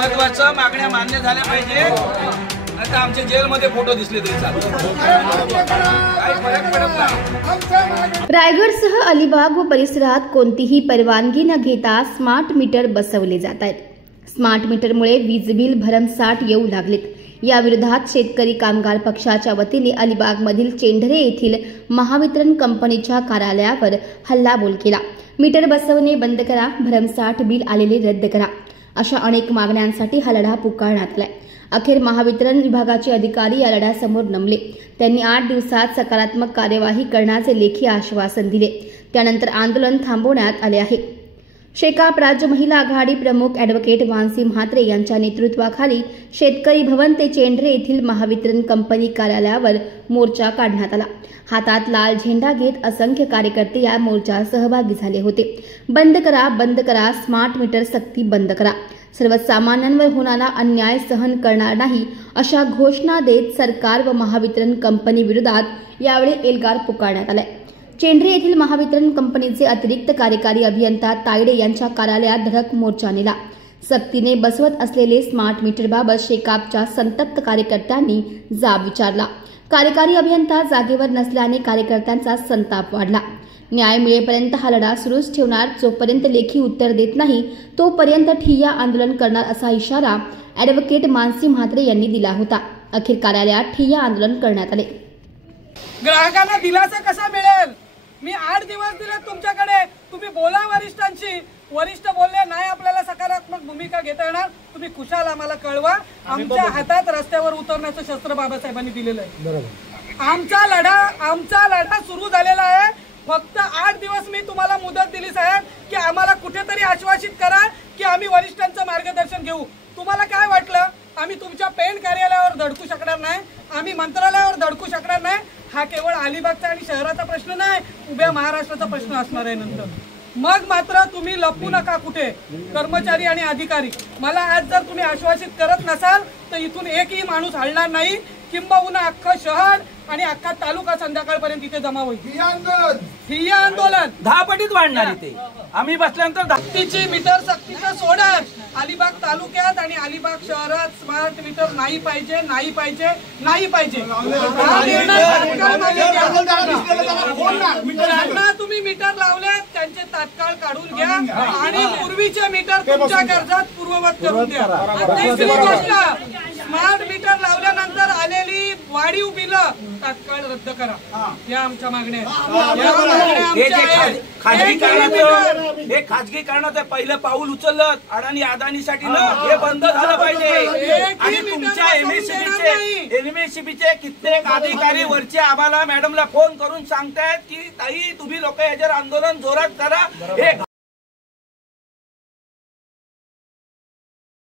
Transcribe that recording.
महत्त्वाच्या मागण्या मान्य झाल्या पाहिजे। आता आमच्या जेलमध्ये फोटो दिसले तरी चालू, काही फरक पडत नाही। रायगडसह अलिबाग व परिसरात कोणतीही परवानगी न घेता स्मार्ट मीटर बसवले जात आहेत। स्मार्ट मीटरमुळे वीज बिल भरमसाठ येऊ लागलेत। या विरोधात शेतकरी कामगार पक्षाच्या वतीने अलिबागमधील चेंढरे येथील महावितरण कंपनीच्या कार्यालयावर हल्लाबोल केला। मीटर बसवणे बंद करा, भरमसाठ बिल आलेले रद्द करा, अशा अनेक मागण्यांसाठी हा लढा पुकारण्यात आलाय। अखेर महावितरण विभागाचे अधिकारी या लढ्यासमोर नमले। त्यांनी 8 दिवसात सकारात्मक कार्यवाही करण्याचे लेखी आश्वासन दिले। त्यानंतर आंदोलन थांबवण्यात आले आहे। शेकाप राज्य महिला आघाडी प्रमुख ॲडव्होकेट मानसी म्हात्रे यांच्या नेतृत्वाखाली शेतकरी भवन ते चेंढरे येथील महावितरण कंपनी कार्यालयावर मोर्चा काढण्यात आला। हातात लाल झेंडा घेत असंख्य कार्यकर्ते या मोर्चात सहभागी झाले होते। बंद करा, बंद करा, स्मार्ट मीटर सक्ती बंद करा, सर्वसामान्यांवर होणारा अन्याय सहन करणार नाही, अशा घोषणा देत सरकार व महावितरण कंपनी विरोधात यावेळी एल्गार पुकारण्यात आलाय। चेंढरे येथील महावितरण कंपनीचे अतिरिक्त कार्यकारी अभियंता तायडे यांच्या कार्यालयात धडक मोर्चा नेला। सक्तीने बसवत असलेले स्मार्ट मीटरबाबत शेकापच्या संतप्त कार्यकर्त्यांनी जाब विचारला। कार्यकारी अभियंता जागेवर नसल्याने कार्यकर्त्यांचा संताप वाढला। न्याय मिळेपर्यंत हा लढा सुरूच ठेवणार, जोपर्यंत लेखी उत्तर देत नाही तोपर्यंत ठिय्या आंदोलन करणार, असा इशारा ॲडव्होकेट मानसी म्हात्रे यांनी दिला होता। अखेर कार्यालयात ठिय्या आंदोलन करण्यात आले। ग्राहकांना दिलासा कसा मिळेल? मी 8 दिवस दिले तुमच्याकडे, तुम्ही बोला वरिष्ठांशी। वरिष्ठ बोलले नाही आपल्याला सकारात्मक भूमिका घेता येणार, तुम्ही कुशाल आम्हाला कळवा। आमच्या हातात रस्त्यावर उतरण्याचं शस्त्र बाबासाहेबांनी दिलेलं आहे। आमचा लढा सुरू झालेला आहे। फक्त 8 दिवस मी तुम्हाला मुदत दिली साहेब, की आम्हाला कुठेतरी आश्वासित करा की आम्ही वरिष्ठांचं मार्गदर्शन घेऊ। तुम्हाला काय वाटलं आम्ही तुमच्या पेन कार्यालयावर धडकू शकणार नाही, आम्ही मंत्रालयावर धडकू शकणार नाही? हा केवळ अलिबागचा आणि शहराचा प्रश्न नाही, उभ्या महाराष्ट्राचा प्रश्न असणार आहे नंतर। मग मात्र तुम्ही लपू नका कुठे, कर्मचारी आणि अधिकारी। मला आज जर तुम्ही आश्वासित करत नसाल तर इथून एकही माणूस हलणार नाही, किंबहुना अख्खं शहर आणि अख्खा तालुका संध्याकाळपर्यंत इथे जमा होईल। ठिय्या आंदोलन 10 पटीत वाढणार इथे। आम्ही बसल्यानंतर सक्तीची मीटर सक्तीचं सोडत अलिबाग तालुक्यात आणि अलिबाग शहरात स्मार्ट मीटर नाही पाहिजे, नाही पाहिजे, नाही पाहिजे। ज्यांना तुम्ही मीटर लावले त्यांचे तात्काळ काढून घ्या आणि पूर्वीचे मीटर तुमच्या कर्जात पूर्ववत करून द्या। तिसरी गोष्ट, स्मार्ट मीटर लावल्यानंतर आलेली वाढीव बिलं तात्काळ रद्द करा। या आमच्या मागण्या हे खाजगीकरणाचं पहिलं पाऊल उचललं अडाणी अदानीसाठी ना, हे बंद झालं पाहिजे। आणि तुमच्या एमएससीबीचे कित्येक अधिकारी वरचे आम्हाला मॅडमला फोन करून सांगतायत की ताई तुम्ही लोक याच्यावर आंदोलन जोरात करा।